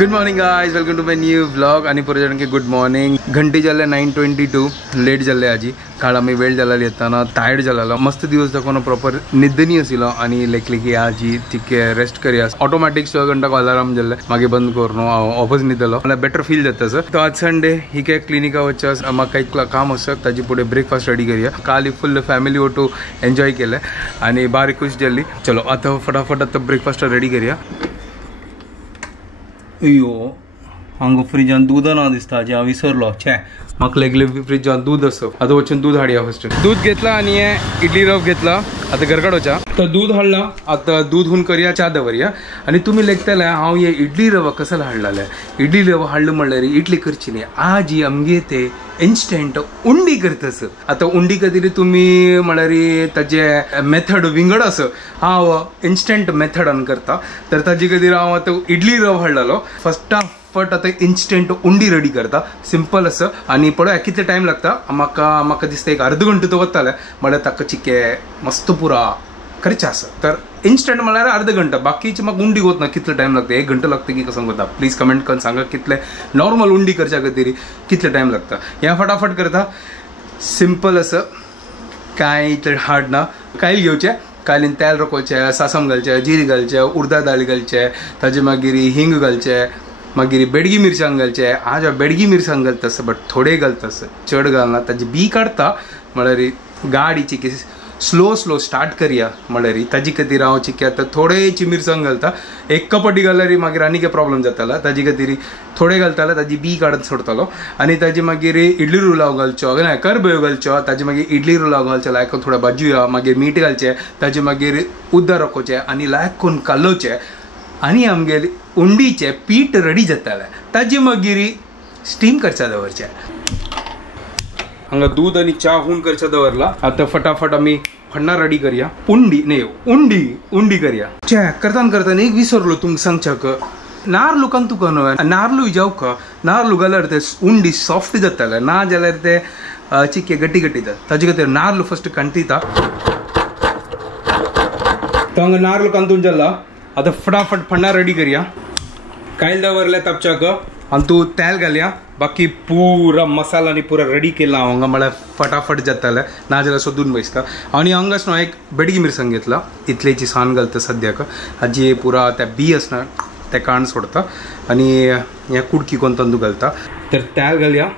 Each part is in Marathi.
Good morning guys, welcome to my new vlog आणि पुरे जण के गुड मॉर्निंग. घंटी जाले 9:22 लेट जाले आजी काल आम्ही वेळ जालाली येताना टायर्ड जालालो. मस्त दिवस दाखवून प्रॉपर निद्दनी आसिलो आणि लेकली की आजी तिके रेस्ट करिया. ऑटोमॅटिक 6 घंटा अलार्म जाले मागे बंद करून ऑफिस निदलो. मला बेटर फील जाता सर. तो आज संडे ही काय क्लिनिका वचस म्हाका काही काम असतं ताजी पुढे ब्रेकफास्ट रेडी करूया. काल फुल फॅमिली ओटू एन्जॉय केले आणि बारीक खुश जाली. चलो आता फटाफट आता ब्रेकफास्ट रेडी करूया. अयो हांगा फ्रिजान दूध ना दिसता हांव विसरलो. छे म्हाका लागले फ्रिजान दूध असो. आता वचून दूध हाडया. फर्स्ट दूध घेतला आणि इडली रव घेतला. आता घरकाडोच्या तर दूध हाडला. आता दूध हुन करूया चा दवरया. आणि तुम्ही लेखतले हांव हे इडली रवा कसला हाडलाले. इडली रवा हाडलो म्हणल्यार इडली करची न्ही. आज ही आमगे ते इन्स्टंट उंडी करतस. आता उंडी खातीर तुम्ही म्हळ्यार ताजे मेथड विंगड आस. हांव इन्स्टंट मेथडान करता. तर ताजे खातीर हांव आता इडली रव हाडलेलो. फटाफट आता इन्स्टंट उंडी रेडी करता. सिंपल असं. आणि पळय कितले टायम लागता. म्हाका दिसता एक अर्ध घंटो तो वताले म्हळ्यार ताका चिके मस्त पुरा करचें आसा. तर इन्स्टंट म्हळ्यार अर्ध घंटा. बाकीचे म्हाका उंडी वतना कितले टायम लागता. 1 घंटो लागता की कसं करता. प्लीज कमेंट करून सांगा कितले नॉर्मल उंडी करच्या खातीर कितले टायम लागता. ह्या फटाफट करता. सिंपल असं. कांय तर हार्ड ना. कायल घेवचें. कायलीन तेल रोखोवचें, सासम घालचें, जीरे घालचें, उडदा दाळ घालचें, ताजे मागीर हिंग घालचें, मागीर बेडगी मिरसांग घालचें. आज बेडगी मिरसांग घालता बट थोडे घालता चड घालना. ताजी बी काडता म्हळ्यार गाडीची की स्लो स्टार्ट करूया म्हळ्यार ताजे खातीर हांव चिके आतां थोडेची मिरसांग घालता. एक कपटी घाल्यार मागीर आनी काय प्रॉब्लेम जातालो. ताजे खातीर थोडे घालताले. ताजी बी काडून सोडतालो. आनी ताजे मागीर इडली रुलाव घालचो, करबेव घालचो. ताजे मागीर इडली रुलाव घालचो. लायक थोडे भाजूया. मागीर मीठ घालचें. ताजे मागीर उद्दा रोखोवचें आनी लायक करून कालोवचें. आनी आमगेले उंडीचें पीठ रेडी जातालें. ताजे मागीर स्टीम करचें दवरचें. हांगा दूध आणि चा हुन करचा दवरला. आता फटाफट आम्ही फन्ना रेडी करूया. उंडी करूया. चॅक करताना एक विसरलो तुमकां सांगच्याक. नारळू कान तुका न्हय. नारळू जावक नारळू घाल्यार ते उंडी सॉफ्ट जाताले. ना जाल्यार ते चिके गट्टी जाता. ताजे खातीर नारळू फर्स्ट कांतिता. तो हांगा नारळू कांतून जाल्ला. आता फटाफट फन्ना रेडी करूया. कायल दवरल्या तापच्याक आणि तू तेल घालया. बाकी पुरा मसाला आणि पुरा रेडी केला हांगा म्हळ्यार फटाफट जाताले. ना जाल्यार सोदून बसता. आणि हांगाच न्हू एक बेडगी मिरसांग घेतला. इतलेची सान घालता सद्याक. हाजी पुरा त्या बी आसना ते काण सोडता. आणि ह्या कुडकी कोण तांदूळ घालता. तर तेल घालया.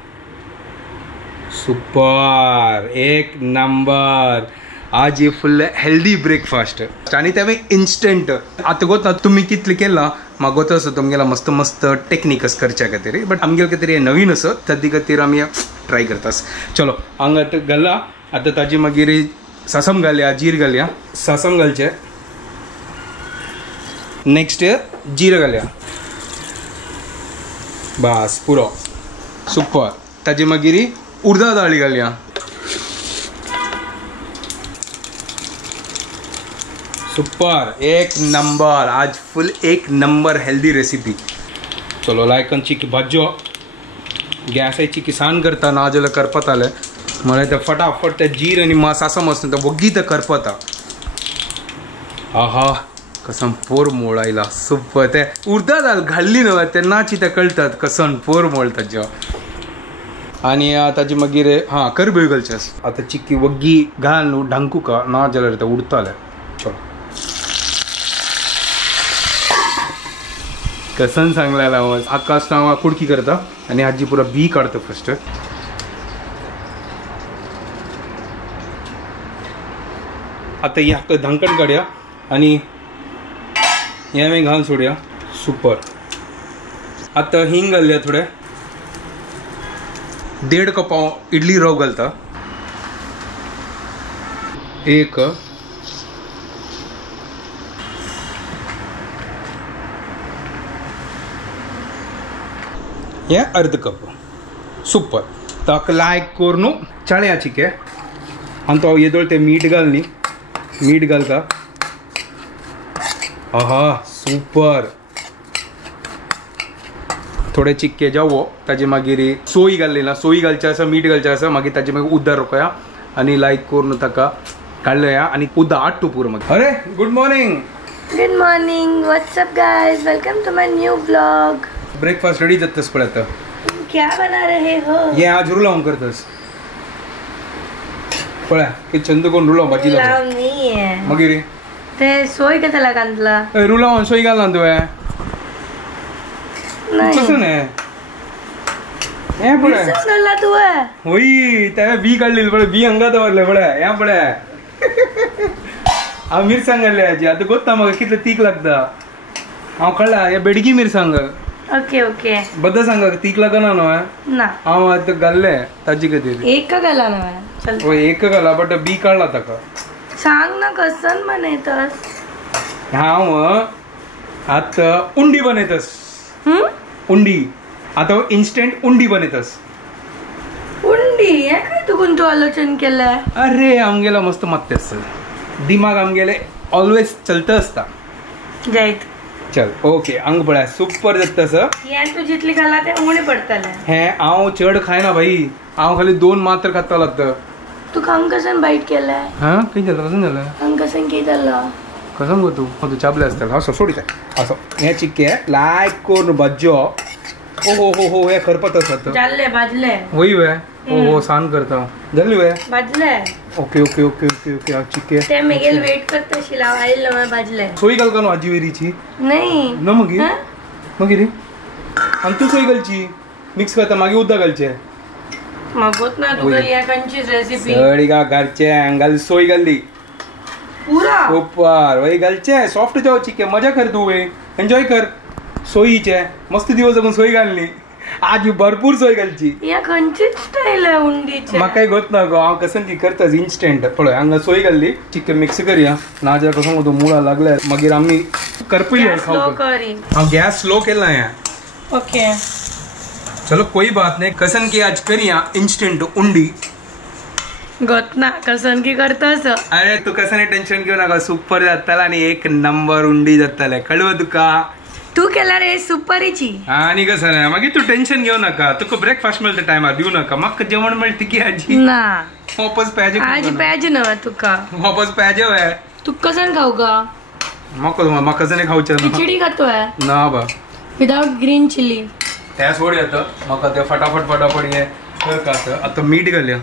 सुपर एक नंबर. आज हे फुल हेल्दी ब्रेकफास्ट आणि ते इन्स्टंट. आता गोता तुम्ही कितले केला म्हाका गोता असो तुमगेला मस्त मस्त टेक्निकस करच्या खातीर. बट आमगेले खातीर हे नवीन असो ताजे खातीर आमी ट्राय करतास. चलो हांगा घाला. आता ताजी मागीर सासम घालया, जीर घालया. सासम घालचें. नेक्स्ट जीर घालया. बास पुरो सुपर. ताजे मागीर उडदा दाळी घालया. सुपर एक नंबर. आज फुल एक नंबर हेल्दी रेसिपी. चलो लायकन चिकी भाज्यो गॅसाची किसान करता. ना जाल्यार करपताले म्हळ्यार ते फटाफट ते जीर आनी सासम आसता ते वग्गी ते करपता. आहा कसन पोर मोळ आयला. सुपर. ते उडदा दाळ घाल्ली न्हय तेन्नाची ते कळटात कसन पोर मोळ ताज्यो. आणि ताजी मागीर करबेव घालचें. आतां चिकी वग्गी घाल न्हू ढांकुका. ना जाल्यार ते उडताले. चलो कसन सांगलेला आकाश हांव कुडकी करता आणि हाजी पुरा बी काढता फर्स्ट. आता ह्या धांकण काढया आणि हे आमी घालून सोडया. सुपर. आता हिंग घालया थोडे. 1.5 कप इडली रव घालता. एक हे अर्ध कप. सुपर. ताका लायक करून चाळया चिके. आनी तो येदोळ ते मीठ घाल न्ही. मीठ घालता. आहा सुपर. थोडे चिक्के जावो. ताजे मागीर सोय घाल्ली ना. सोय घालचे आसा, मीठ घालचे आसा. मागीर ताजे मागीर उद्दा रोखया आनी लायक करून ताका काढलंया आणि उद्या 8 टू पूर्ण मध्ये. अरे good morning. Good morning. What's up guys, welcome to my new vlog. Breakfast ready जातस पळत. क्या बना रहे हो? ये आज रुलावून करतस पळा की चंद कोण रुलाव भाजी लाव नाहीये मग रे ते सोय कशाला कांदला रुलावून सोय घाल ना तू नाही कसं नाही हे पळा सांगला तू होई त्या बी काढलेली पळे बी अंगात वरले पळा या पळा हांव मिरसांग घाल्ले आजी आता गोत्ता म्हाका कितले तीख लागता. हांव कळ्ळा या बेडगी मिरसांग. ओके ओके बद्दल सांगा तीख लागना न्हू ना हांव आतां घाल्ले ताजी खातीर. एक का घाला ना चल होय एक घाला बट बी काढला ताका. सांग ना कसन बनयतस. हांव आतां उंडी बनयतस. उंडी आता इन्स्टंट उंडी बनयतस. उंडी हे काय तुकून तू आलोचन केलंय. अरे आमगेला मस्त मत्ते आसता दिमाग आमगेले ऑलवेज चलता असता. जायत चल ओके अंग पळ्या सुपर जाता असं. हे तू जितली खाला ते उणे पडतले. हे हांव चड खायना भाई हांव खाली 2 मात्र खाता लागतं. तू खांग कसन बाईट केलंय. हा काही झालं कसं झालं खांग कसन की झालं कसं गो तू तू चाबले असतात असं सोडी काय असं हे चिक्के लायक कोण भाज्यो. ओ हो हो हो हे खरपत असतात जाल्ले भाजले वही वे हो हो सान करता झाली वे भाजले. Okay okay okay okay okay हा चिक्के ते मेगेल वेट करता शिला आईल ना भाजले. सोय घाल का नो आजी वेरीची नाही न मगी मगी रे आणि तू सोय घालची मिक्स करता मागे उद्दा घालचे मगोत ना तू गली या कंचीच रेसिपी सडी का घरचे अंगाल सोय घालली पूरा सुपर वही घालचे सॉफ्ट जाऊ चिक्के मजा कर तू वे एन्जॉय कर सोयीचे मस्त दिवस जगून सोय घालली आज भरपूर सोय घालची. या खंचीच स्टाईल आहे उंडीचे. म्हाका काही गोत ना गो हांव कसं की करताच इन्स्टंट पळय हांगा सोय घाल्ली चिक्के मिक्स करया ना जाल्यार कसं तो मुळा लागल्यार मागीर आमी करपली खावप. हांव गॅस स्लो केला या ओके चलो कोई बात नहीं कसन की आज करिया इंस्टेंट उंडी. गोत ना कसन की करतास. अरे तू कसं टेन्शन घेऊ नका सुपर जाताला आणि 1 नंबर उंडी जाताले कळव तुका. तू केला रे सुपारीची आणि कसं नाही मागीर तू टेन्शन घेऊ नका तुका ब्रेकफास्ट मेळटा टायमार दिवू नका म्हाका जेवण मेळटा की आजी ना वापस पाहिजे आज पाहिजे ना तुका वापस पाहिजे वय तू कसन खाऊ का. म्हाका कसं नाही खाऊचे खिचडी खातोय ना बा विदाउट ग्रीन चिली. त्या सोड येतं म्हाका ते फटाफट हे कर का आता मीठ घालया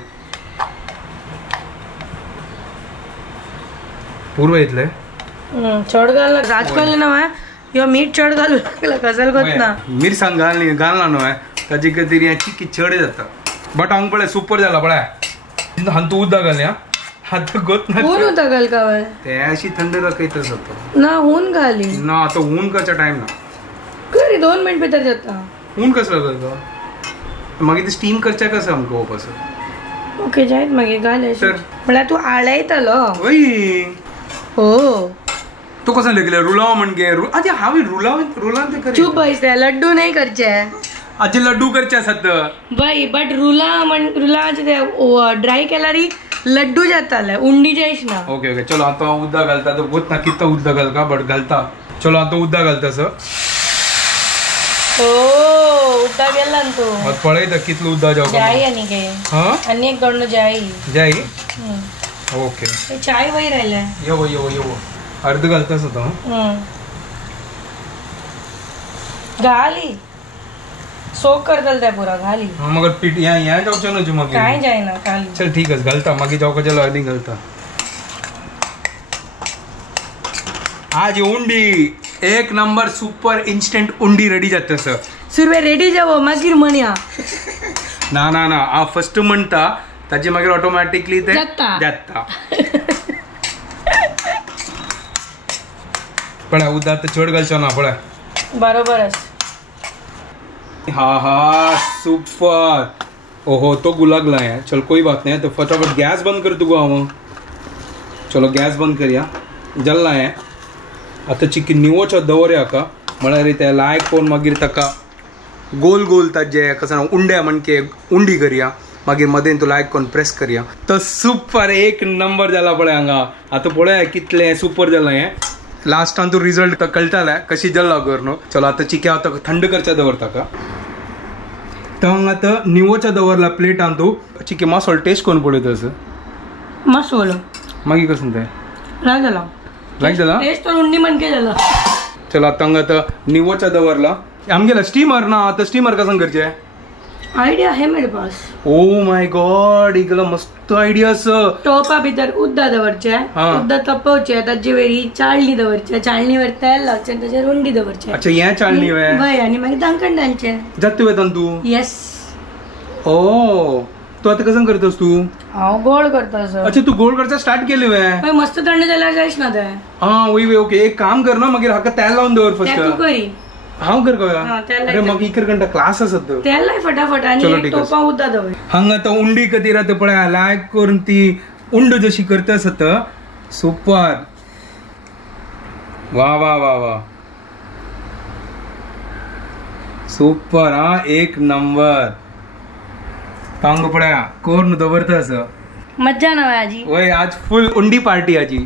पूर्व येतले चढ घाल राजकाल ना यो मीठ चढ घालू लागला कसल गोत ना. मिरसांग घालना न्हू ताजी खातीर या चिक्की चड जाता बट हांग पळय सुपर जाला पळय हांग तू उदक घालया आता गोत ना ऊन होता घाल का वय ते अशी थंड राखयतच जाता ना ऊन घाली ना आता ऊन करचा टाइम ना करी 2 मिनिट भितर जाता. ऊन कसं करता मागीर ते स्टीम करच्या कसं आमकां वापस. ओके जायत मागीर घाल तर म्हळ्यार तू आळयतलो. वय हो तू कसं लगले रुलाव म्हणजे आजी हांवें रुलाव ते कर चुप बैसते लड्डू नाही करचे. आजी लड्डू करचे आसात बाई बट रुलाचे ते ड्राय केल्यार लड्डू जाताले उंडी जायच ना. ओके ओके चलो आता उदक घालता तर गोत ना कितना उदक घालता बट घालता चलो आता उदक घालता सर. हो उद्दा गेला ना तू पळयता कितलो उदक जावं जाई आणि गे हा आणि एक दोन जाई जाई ओके चाय वही राहिलाय. येवो अर्ध घालतास आता घाली सोक करतल त्या पुरा घाली मगर पीठ या जावचे न्हू मागीर काय जायना घाली. चल ठीक आहे घालता मागीर जावका चलो अर्धी घालता. आज उंडी 1 नंबर सुपर इन्स्टंट उंडी रेडी जाता सर. सुरवे रेडी जावो मागीर म्हणया. ना ना ना हांव फर्स्ट म्हणटा ताजे मागीर ऑटोमॅटिकली ते जाता. पळय उदक चड घालचो ना पळय बरोबर. हा सुपर ओहो तो गुलागला है चल कोई बात नहीं तो फटाफट गैस बंद कर दूंगा हम. चलो गैस बंद करिया जल्ला है आता चिक्की निवोच्या दवरया का म्हळ्यार ते लायक कोण मागीर ताका गोल गोल ताजे कसं उंड्या म्हणके उंडी करिया मागीर मदें तू लायक कोण प्रेस करिया तो सुपर 1 नंबर जाला पळय हांगा. आता पळय कितले सुपर जाला हे लास्टान तू रिजल्ट कळटाले कशी जल्ला कर न्हू. चलो आता चिक्की आता थंड करच्या दवरता का तर आता निवोच्या दवरला प्लेटान तू चिक्की मसालो टेस्ट कोण पळयता मसालो मागीर कसं तें लायक जाला लायक जाला टेस्ट तर उंडी मनके जाला चल आता हांगा आतां निवोचा दवरला आमगेला स्टीमर ना आता स्टीमर कसं करचें आयडिया आहे मेरे पास ओ माय गॉड इगला मस्त आयडिया आसा टोपा भितर उद्दा दवरचे उद्दा तपवचे ताजे वेळी चाळणी दवरचे चाळणीवर तेल लावचे आणि ताजेर उंडी दवरचे अच्छा हें चाळणी वे वय आणि मागीर तांकण घालचे जात तुवें तू येस ओ तू आता कसं करतस तू हांव गोड करता सर अच्छा तू गोल करचा स्टार्ट केली वे मस्त थंड जाल्यार जायच ना ते हां वय ओके एक काम कर ना मागीर हाका तेल लावन दवर ते तू फर्स्ट करी हांव कर गोया हा, तेल अरे लायता. म्हाका इकर घंटा क्लास आसत तेल लाय फटाफट चलो, आणि ठीक एक आहे. टोपा उद्दा दवर हांगा आतां उंडी खातीर आतां पळय लायक करून ती उंड जशी करता आसत सुपर वा वा वा वा सुपर हा एक नंबर हांगा पळय कोर्ण दवरता आसा मज्जा ना आजी वय आज फुल उंडी पार्टी आजी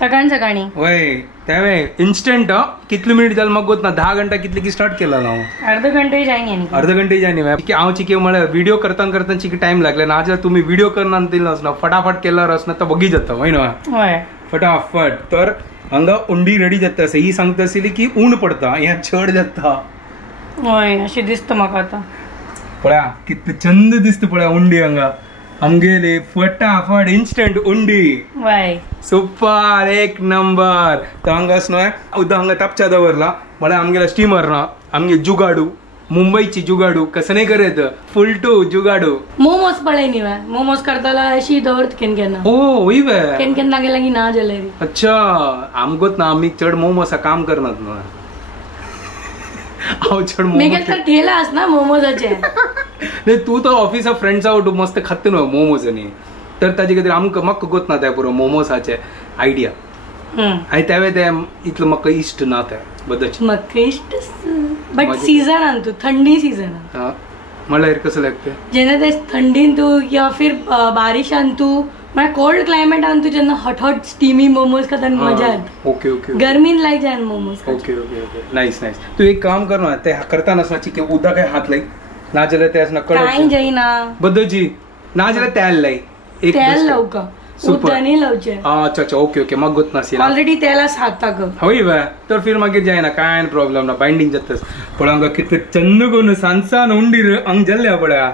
सकाळी वय त्यावे इन्स्टंट कितले मिनिट जाले म्हाका गोत ना 10 घंटा कितले की स्टार्ट केला हांव अर्ध घंटे जायनी अर्ध घंटे जाय न्ही हांव चिके म्हळ्यार व्हिडिओ करता चिके टाइम लागले ना आज तुम्ही व्हिडिओ करना दिला ना फटाफट केल्यार असना तर बगी जाता वय न्हू होय फटाफट तर हांगा उंडी रेडी जाता आसा ही सांगता आसली की उंड पडता हें चड जाता होय अशें दिसता म्हाका आतां पळया कितले चंद दिसता पळया उंडी हांगा आमगेली फटाफट इन्स्टंट उंडी वय सुपर एक नंबर तर हांगा न्हय उदक हांगा तापचा दवरला म्हळ्यार आमगेला स्टीमर ना आमगे जुगाडू मुंबईची जुगाडू कसं नाही करत फुल टू जुगाडू मोमोज पळय न्ही वे मोमोज करताला अशी दवरत केन्ना ओ वय वे केन्ना गेला की ना जाल्यार अच्छा आमगोत ना आमी चड मोमोसा काम करनात न्हय हांव चड मेगेल मोमोज तर ठेला आस ना मोमोजाचे नाही तू तर ऑफिसा फ्रेंड्सा वाटू मस्त खात न्हय मोमोज न्ही तर ताजे खातीर म्हाका गोत ना ते पुरो मोमोसाचे आयडिया आनी त्यावे ते इतलो म्हाका इश्ट ना ते बद्दल म्हाका इश्ट बट सीजनान तू थंडी सीजनान म्हळ्यार कसं लागते जेन्ना ते थंडीन तू किंवा फिर बारिशान तू म्हळ्यार कोल्ड क्लायमेटान तू जेन्ना हॉट स्टीमी मोमोज खाता मजा येता ओके ओके गर्मीन लायक जाय momos okay okay okay nice nice तू एक काम कर ना ते करता नसना चिके उदक हात लाय ना जाल्यार ते असना कांय कडक जायना बद्दजी ना जाल्यार तेल लाय एक तेल लावका सुपर उदकांनी लावचे अच्छा अच्छा ओके ओके म्हाका गोत नासी ऑलरेडी तेल आसा हाताक हय वे तर फिर मागीर जायना कांय प्रॉब्लेम ना बाइंडिंग जातास पळय हांगा कितले चंद करून सांसान उंडी हांग जाल्ल्या पळया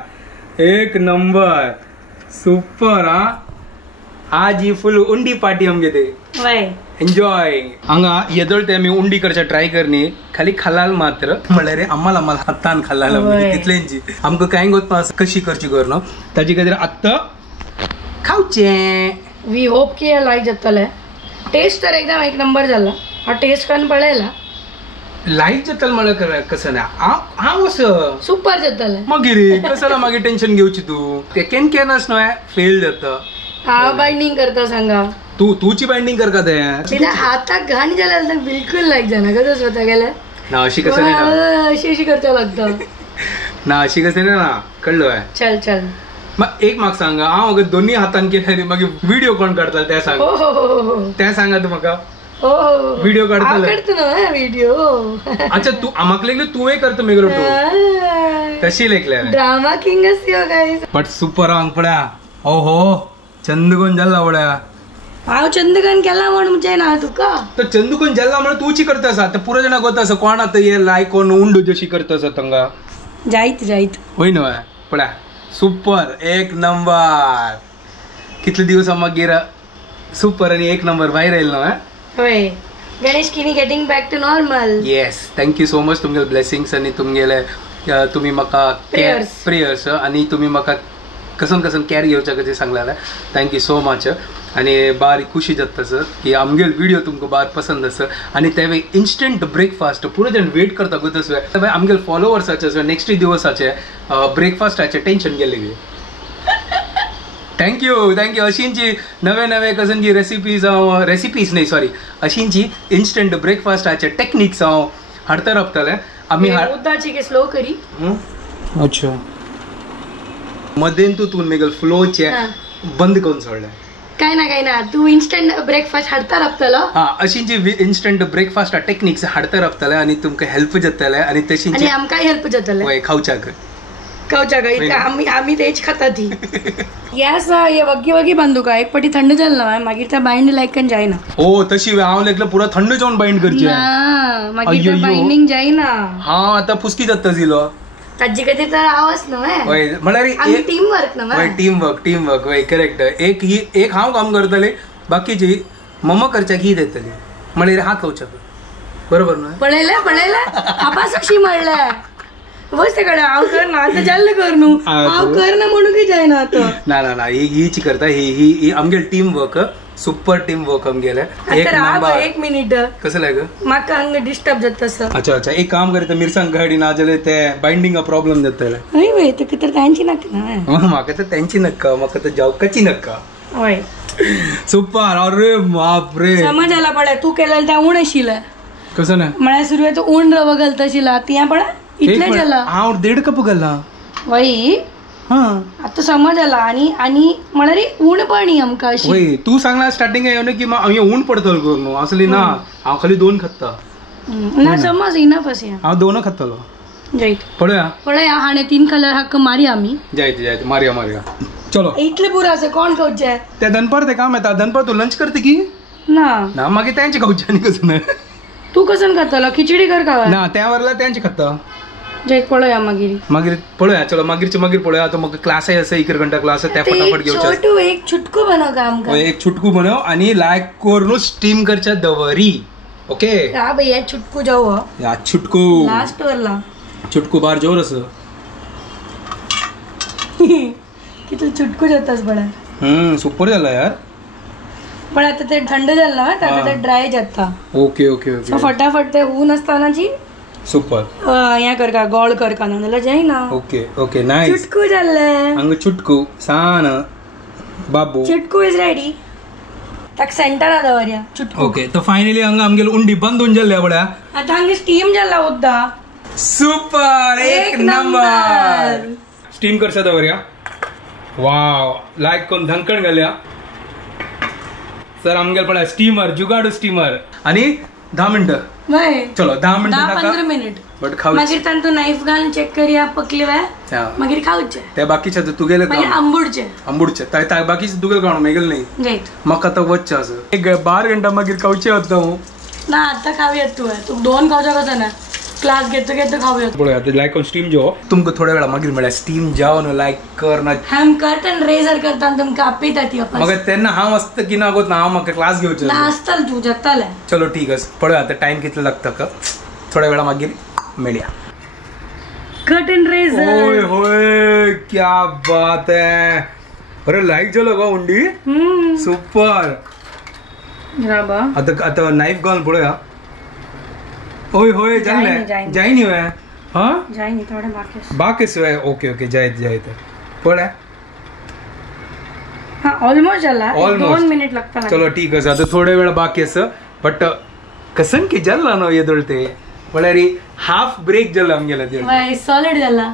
एक नंबर सुपर हा आज ही फुल उंडी पार्टी आमगे ते वय एन्जॉय हांगा येदोळ आमी उंडी करचे ट्राय करनी खाली खालाल मात्र म्हळ्यार रे आम्हाला हातान खालाल तितल्यांची आमकां कांय गोत ना कशी करची कर ताजे खातीर आत्ता खावचे वी होप की लायक जातले टेस्ट तर एकदम एक नंबर झाला हा टेस्ट करून पळयला लाईक जातल म्हळ्यार कसं ना हांव असं सुपर जातले मागीर कसला मागीर टेन्शन घेवची तू ते केन्स न्हय फेल जाता हा बाइंडिंग करता सांगा तुची बाइंडिंग कर का ते तिला हाताक घाण जाल्यार तर बिलकुल लायक जाना कसं स्वता गेल्या ना अशी कसं नाही ना अशी करता लागतं ना अशी कसं नाही ना कळलं चल चल मग एक म्हाका सांगा हांव अगं दोन्ही हातान केल्यार मागीर व्हिडिओ कोण काढता ते सांग हो हो हो हो ते सांगा तू म्हाका हो हो व्हिडिओ काढतले करतो ना व्हिडिओ अच्छा तू म्हाका लेगले तुवें करता मेगरो तू तशी लेखल्या ड्रामा किंग असतो गाईज बट सुपर हांग पळया हो हो चंदगोन जाल्ला पळया हांव चंदगन केला म्हणून ना तुका तर चंदुकन जाल्ला म्हणून तूची करता आसा तर पुरो जाणां गोता आसा कोण आतां हे लायक कोण उंड जशी करता आसा तांकां जायत जायत होय न्हय पळया सुपर एक नंबर कितले दिवस मागीर सुपर आणि एक नंबर भायर येयलो न्हय होय गणेश किनी getting back to normal yes thank you so much तुमगे ब्लेसिंग्स आणि तुमगेले तुम्ही म्हाका प्रेयर्स आणि तुम्ही म्हाका कसन कसन कॅर घेवच्या कशें सांगलें थँक्यू सो मच आणि बारी खुशी जाता सर की आमगेल व्हिडिओ तुमकां बार पसंद आसा आणि तेवे इन्स्टंट ब्रेकफास्ट पुरो जाण वेट करता गो तसो आमगेल फॉलोवर्साचे नेक्स्ट दिवसाचे ब्रेकफास्टाचे टेन्शन गेले थँक्यू थँक्यू अशींची नवे नवे कसनची रेसिपीज नाही सॉरी अशींची इन्स्टंट ब्रेकफास्टाचे टेक्निक्स हांव हाडता रावतले आमी उदकाची की स्लो करी अच्छा मदेन तूं मेगल फ्लोचे बंद करून सोडले काय ना तू इन्स्टंट ब्रेकफास्ट हाडता रावतलो हा अशींची इन्स्टंट ब्रेकफास्ट टेक्निक्स हाडता रावतले आणि तुमकां हेल्प जातले आणि तशींची आणि आमकां हेल्प जातले खावच्याक खावच्याक आमी तेच खाता ती गॅस हे वगी वगी बांधू का एक पटी थंड जाल्ला मागीर त्या बाइंड लायकन जायना ओ तशी हांव लेकला पुरा थंड जावन बाइंड करची ना मागीर त्या अय्यो. बाइंडिंग जायना हा आता फुसकी जाता जिलो ताजी खातीर तर आवाज न्हय वय म्हळ्यार आमी टीम वर्क न्हय टीम वर्क वय करेक्ट एक हांव काम करतले बाकीची मम्मा करच्याक ही देतली म्हळ्यार हात लावच्याक बरोबर ना पळयलें आपासूक म्हणलें बस तेकडे हांव करना आतां जाल्लें कर न्हू हांव करना म्हणून की जायना आतां ना हीची करता ही आमगेल team work super team work आमगेले एक नंबर एक मिनिट कसं लाग म्हाका हांगा डिस्टर्ब जाता तसं अच्छा एक काम करता मिरसांग गाडी ना जाल्यार ते बाइंडिंगा प्रॉब्लेम जातले हय वय ते कितें तांची नाका म्हाका तर त्यांची नक्का म्हाका तर जावकाची नक्का हय सुपर अरे बाप रे समज आला पळय तू केलेलं त्या उण आशिल्लें कसं ना म्हळ्यार सुरवेत उण रवो घालता आशिल्ला ती पळय इतलें जाला हांव 1.5 कप घाला वय हा आता समज आला आणि म्हळ्यार उण पण आमकां अशी वय तू सांगला स्टार्टिंग येवन की हांव ऊन पडतलो कर न्हू असली ना हांव खाली 2 खाता ना समज इनफ अशी हांव 2 खातलो जायत पळया हाणे 3 कलर हक्क मारी आमी जायते मारया चलो इतले पुरो आसा कोण खावचे ते दनपार ते काम येता दनपार तू लंच करते की ना मागीर त्यांचे खावचे आनी कसं ना तू कसं खातलो खिचडी कर खावा ना त्या वरला त्यांचे खाता जायत पळया मागीर पळया चलो मागीर पळया आता म्हाका क्लास आसा 1 घंटा क्लास त्या फटाफट घेवचे छोटू एक छुटको बनव का आमकां एक छुटकू बनव आणि लायक करून स्टीम करच्या दवरी ओके हा भैया छुटकू जाऊ या छुटकू लास्ट वरला छुटकू बार जोर असं किती छुटकू जातास बडा सुपर झाला यार पण आता ते थंड झालं ना आता ते ड्राय जाता ओके सो फटाफट ते ऊन असतानाची सुपर या कर का गोळ कर का नाल्यार जायना ओके नाइस छुटकू जाल्लें हंग छुटकू सान बाबू छुटकू इज रेडी ताक सेंटरा दवरया छुटकू ओके तो फायनली हंग आमगेल उंडी बंद होऊन जाल्ले बड्या आता हांगा स्टीम जाला उद्दा सुपर एक नंबर स्टीम करसा दवरया वाव लायक कोण धंकण घालया सर आमगेल पळय स्टीमर जुगाडू स्टीमर आणि 10 मिनिटं नाही चलो 10 मिनिटं 15 मिनिट बट खाऊ मागीर तांतू नाईफ घालून चेक करया पकले वे मागीर खाऊचे त्या बाकीच्या तू गेले मागीर आंबुडचे ताय बाकीचे तुगेल काढून मेगेल नाही जायत म्हाका आता वच्चे असं एक 12 घंटा मागीर खावचे होता ना आता खाऊयात तू 2 खावचा कसं ना क्लास घेतो खाऊयात पळय आता लायक ऑन स्टीम जो तुमका थोड्या वेळा मागीर म्हळ्यार स्टीम जावन लायक कर ना हम कर्टन रेजर करता तुमका आपयता ती मग तेन्ना हांव आसता की ना गोत ना हांव म्हाका क्लास घेवचे ना आसताल तू जाताले चलो ठीक आस पळय आता टाइम कितलो लागता का थोड्या वेळा मागीर मेळया कर्टन रेजर होय क्या बात है अरे लाईक झालं का उंडी सुपर आता नाईफ घालून पळया होय जाल्ले जायनी वे हा जायनी थोडे बाकीस वे ओके जायत पळय हा ऑलमोस्ट जाला Almost. 2 मिनिट लागता चलो ठीक आहे आता थोडे वेळ बाकी असं बट कसन की जल्ला नो येदळते म्हळ्यार हाफ ब्रेक जल्ला आमगेला सॉलिड जाला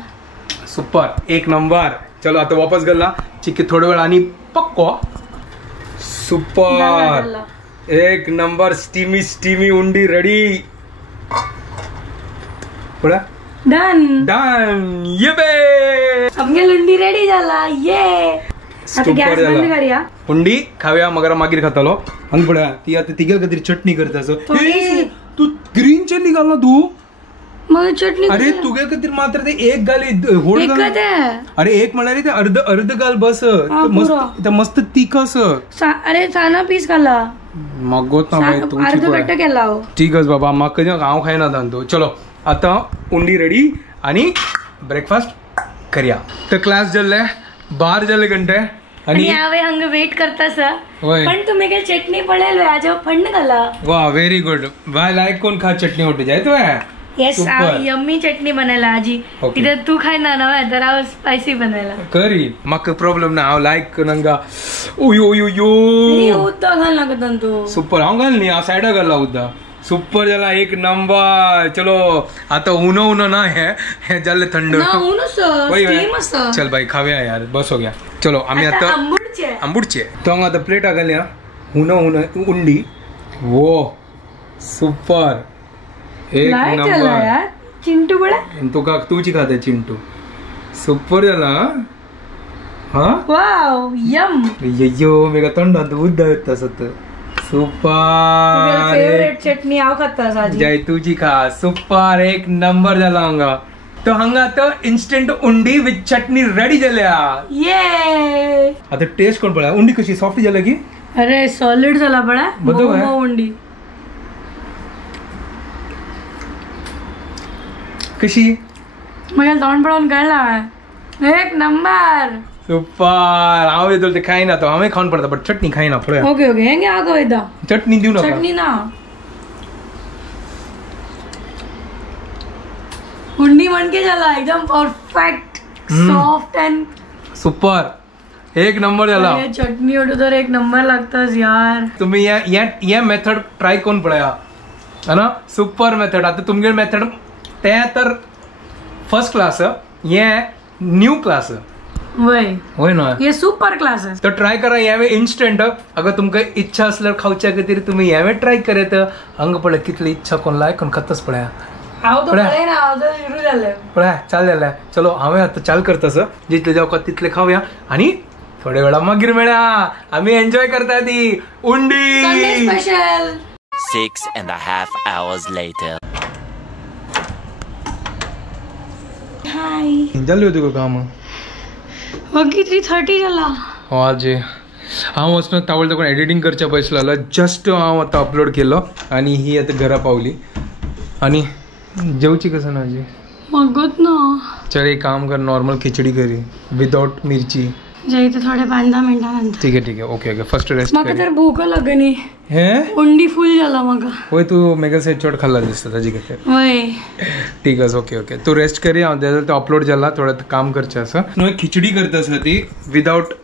सुपर एक नंबर चलो आता वापस गेला चिक्की थोडे वेळ आणि पक्को सुपर एक नंबर स्टीमी उंडी रेडी पळा डन ये बे आमगे लुंडी रेडी जाला ये आता गॅस बंद करूया उंडी खाव्या मगर मागीर खातालो आणि पळया ती आता तिगेल काहीतरी चटणी करता तू ग्रीन चटणी घाल ना तू मग चटणी अरे तुगे खातीर मात्र ते एक घाली होड घाल अरे एक म्हणाले ते अर्ध घाल बस मस्त तिखस अरे साना पीस घाला मगोत ना बाई तू अर्ध कट्ट केला ठीक आहे बाबा म्हाका हांव खायना धांतो चलो आता उंडी रेडी आणि ब्रेकफास्ट करया तर क्लास जाल्ले 12 जाले घंटे आणि हांवे हांगा वेट करता सर पण तुम्ही काय चटणी पळेल आज फंड घाला वाह वेरी गुड बाय लायक कोण खा चटणी होते जाय तो यस यम्मी चटणी बनायला आजी इथे तू खाय ना तर हांव स्पायसी बनायला करी म्हाका प्रॉब्लेम ना हांव लायक नंगा ओयो उद्दा घाल नाका तू सुपर हांव घाल न्ही हांव सायडा घालला उद्दा सुपर जाला एक नंबर चलो आता उनो ना हे जाल्ले थंड चल भाई खाव्या यार बसो घ्या चलो आम्ही आता आंबुडचे तो हांगा आता प्लेटा घालया उनो उंडी वो सुपर एक नंबर चिंटू बडा तुका तुची खाता चिंटू सुपर जाला हा वाव यम. अय्यो मेगा तोंडात उद्दा येता सत सुपर फेवरेट चटणी हांव खातास आजी. जैतूची खा सुपर एक नंबर जाला हांगा. तो हांगा तो instant Undi with chutney ready जाल्या. ये आता टेस्ट कोण पळया उंडी कशी सॉफ्ट जाला की अरे सॉलिड झाला बडा बदो काय? उंडी कशी मला तोंड पडून कळला एक नंबर. सुपर हांव येतो ते खायना तो हांवें खावन पडता बट चटणी खायना पळया. ओके ओके हेंगे आगो वयता चटणी दिव नका. चटणी ना उंडी म्हणके झाला एकदम परफेक्ट सॉफ्ट अँड सुपर एक नंबर झाला. चटणी ओढू तर एक नंबर लागतास यार. तुम्ही या मेथड ट्राय करून पळया है ना सुपर मेथड. आता तुमगे मेथड ते तर फर्स्ट क्लास ये न्यू क्लास वय होय ना. हे सुपर क्लास आहे. तर ट्राय करा यावे इन्स्टंट. अगर तुमका इच्छा असल्यावर खाऊच्या खातीर तुम्ही यावे ट्राय करत हंग पळय कितली इच्छा कोण लाय कोण खातच पळया. हांव तो पळय ना हांव तो सुरू झालं पळया चाल जाल्या. चलो हांवें आता चाल करतास जितले जावका तितले खावया आणि थोड्या वेळा मागीर मेळया. आम्ही एन्जॉय करता ती संडे उंडी. स्पेशल. 6.5 hours later. हाय जाल्ली होती गो काम ओके 3:30 झाला. आज हांव वचून तावळ तकून एडिटींग करच्या पयसलो जस्ट हांव आतां अपलोड केलो आणि ही आता घरा पावली आणि जेवची कसं ना आजी. मगत ना चल एक काम कर नॉर्मल खिचडी करी विदाउट मिरची. जायते थोडे 5-10 मिनिटानंतर. ठीक आहे ओके ओके फर्स्ट रेस्ट म्हाका कर. तर भूक लागनी हे उंडी फुल झाला म्हाका. होय तू मेगल साईड चड खाल्ला दिसता ताजी खातीर. वय ठीक आहे ओके ओके तू रेस्ट करी हांव तेजो तो अपलोड जाला थोडं काम करचें आसा. न्हू खिचडी करता आसा ती विदाउट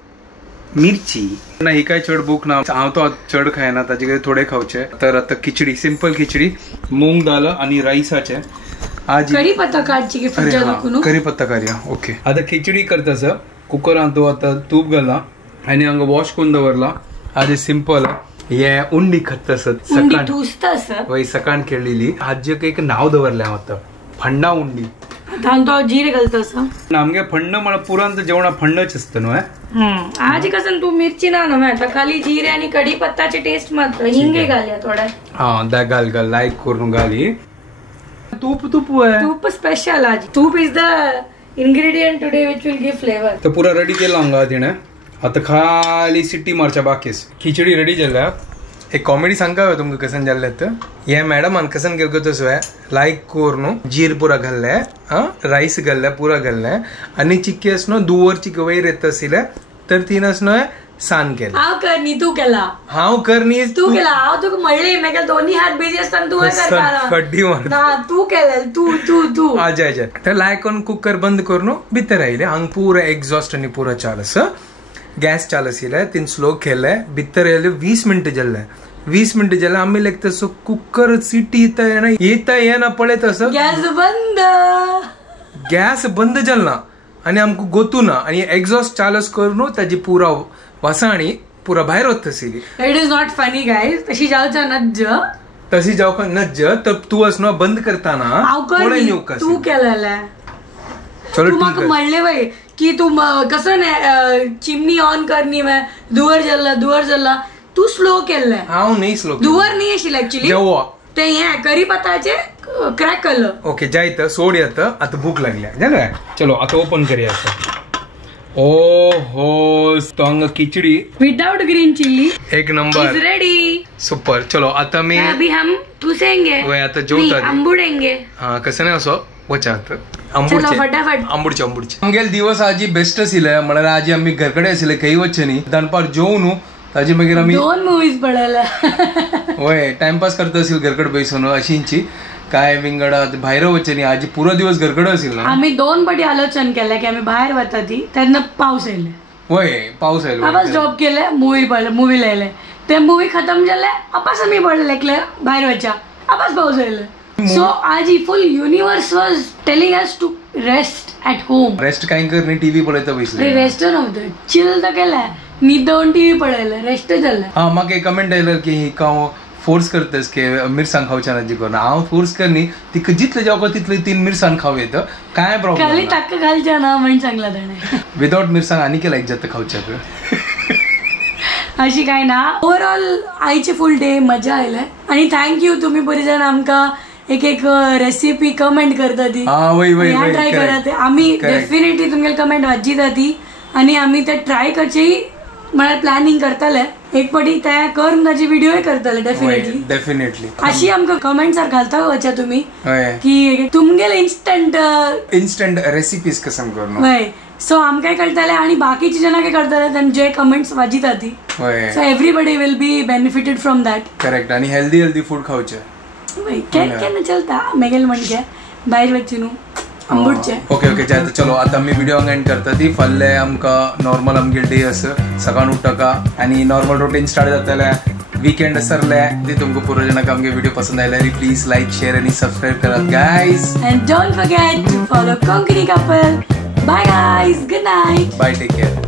मिरची ना ही काय चड भूक ना हांव तो चड खायना ताजे खातीर थोडे खावचे. तर आता खिचडी सिंपल खिचडी मूंग दाल आणि राईसाचे आज कढी पत्ता काढची की अरे फ्रिजात हा टाकून. करी पत्ता करया ओके. आता खिचडी करतास कुकरान तू आता तूप घाला आणि हांगा वॉश करून दवरला. आज सिंपल हे उंडी खातास उंडी सकाळ ठुसतास. वय सकाळ केलेली हाजेक एक नाव दवरलें हांव आतां फंडा उंडी. आतां तो जीरे घालतास. आमगे फंड म्हणल्यार पुरांत जेवणा फंडच असतं न्हू. आज कसं तू मिरची ना न्हू आता खाली जिरे आणि कढी पत्ताचे टेस्ट मात्र हिंगे घालया थोडा. हा दा घाल घाल लाईक करून घाली. तूप तूप स्पेशल आज. तूप is the ingredient today which will give flavor. तर पुरा रेडी केला हांगा तिणें. आता खाली सिटी मारच्या बाकीस खिचडी रेडी जाल्या. एक कॉमेडी सांगता हांवें तुमकां कसन जाल्लें तर हे मॅडमान कसन केलो तसो लायक कोर न्हू जीर पुरा घाल्ले राईस घाल्ले पुरा घाल्ले आणि चिक्केस न्हू दुवरची वयर येत आशिल्ले तर तिनस न्हू सान केलें. हांव करनी तू केला. हांव करनी तू केला हांव तुका म्हणले मागीर दोन्ही हात बिजी असताना तू करता कड्डी मार ना तू केलें तू तू तू. अजय अजय तर लायकोन कुकर बंद करून भितर आयले. हांग पुरा एक्झॉस्ट आणि पुरा चालस गॅस चालसिले तीन स्लो केले भितर येयले 20 मिनटं जाल्ले. 20 मिनटं जाल्यार आमी लायक तसो कुकर सिटी येता येना पळयत असो गॅस बंद जालना आणि आमकां गोतू ना आणि एक्झॉस्ट चालस करून ताजी पुरा वासाणी पुरा भायर वता आशिल्ली. It is not funny guys. तशी जावचा नज्ज तशी जावका नज्ज तर तू असनो बंद करताना हांव करनी तू केलेलें. चलो तू म्हाका म्हणले वय की तू कसं चिमनी ऑन करनी मैं दुवर जल्ला तू स्लो केल्ले. हांव नाही स्लो दुवर नाही आशिल्ले ऍक्च्युली जेव्हा ते हे करी पत्ताचे क्रॅक केलं. ओके जायत सोड येत आता भूक लागल्या जालें. चलो आता ओपन करूया. ओ हो स्ट्रॉंग खिचडी विदाउट ग्रीन चिल्ली एक नंबर रेडी. सुपर. चलो आता मी अभी हम ठुसेंगे वय आता जेवता आंबुडेंगे. हा कसं नाही असो वचात चलो फटाफट आंबुडचे आमगेल दिवस आजी बेस्ट आशिल्ले म्हळ्यार आजी आमी घरकडे आशिल्ले खंय वच्चे न्ही दनपार जेवून ताजे मागीर आमी 2 मुवीज पळयल्या. वय टाइमपास करता आशिल्लो घरकडे बसून अशींची काय विंगडा भायर वच्चे न्ही आजी पुरो दिवस घरकडे आशिल्लो. आम्ही 2 फाटी आलोचन केले की आम्ही बाहेर वता ती तेन्ना पावस येयले. वय पावस आयलो आपास ड्रॉप केले मूवी लायले ते मूवी खतम जाले आपास आम्ही पडले भायर वच्या आपास पावस येयले. सो आज full universe was telling us to rest at home. Rest काय कर न्ही टीव्ही पळयता बसले. रेस्ट नव्हतं चिल तर केलं न्ही 2 टीव्ही पळयले रेस्ट जाले. हा म्हाका एक कमेंट आयलो की हांव फोर्स करतेस की मिरसांग खावच्या नजी करून हांव फोर्स करनी तिका जितले जावं तितले 3 मिरसांग खाव येतं काय खाली प्रॉब्लेम टाक घालच्या ना म्हणून सांगला ताणे विदाउट मिरसांग आनी लायक जाता खावच्याक अशी काय ना ओव्हरऑल आईचे फुल डे मजा आयले आणि थँक्यू तुम्ही बरे जण आमकां एक एक रेसिपी कमेंट करता ती ट्राय करत आम्ही डेफिनेटली तुमगे कमेंट वाचीत ती आणि आम्ही ते ट्राय करची म्हळ्यार प्लॅनिंग करतले एक पटी त्या करून ताची व्हिडिओ करतले डेफिनेटली अशी आमकां कमेंट्सार घालता वचा तुम्ही की तुमगेले इन्स्टंट रेसिपीज कसं करून वय सो आमकां कळटले आणि बाकीचे जना काय करतले त्यांचे कमेंट्स वाचिता ती so everybody will be benefited from that correct आणि हेल्दी फूड खावचे केन्ना चलता मेगेल म्हणजे भायर वच्ची न्हू आंबुडचे ओके चलो आता मी व्हिडिओ एंड करता ती फाल्ले आमकां नॉर्मल आमगे डे असं सकाळ उठका आणि नॉर्मल रुटीन स्टार्ट जातले वीकेंड सरले ते तुमकां पुरो जणांक आमगे व्हिडिओ पसंद आयल्यार प्लीज लाईक शेअर आणि सबस्क्राईब करात guys and don't forget to follow Konkani couple bye guys good night bye take care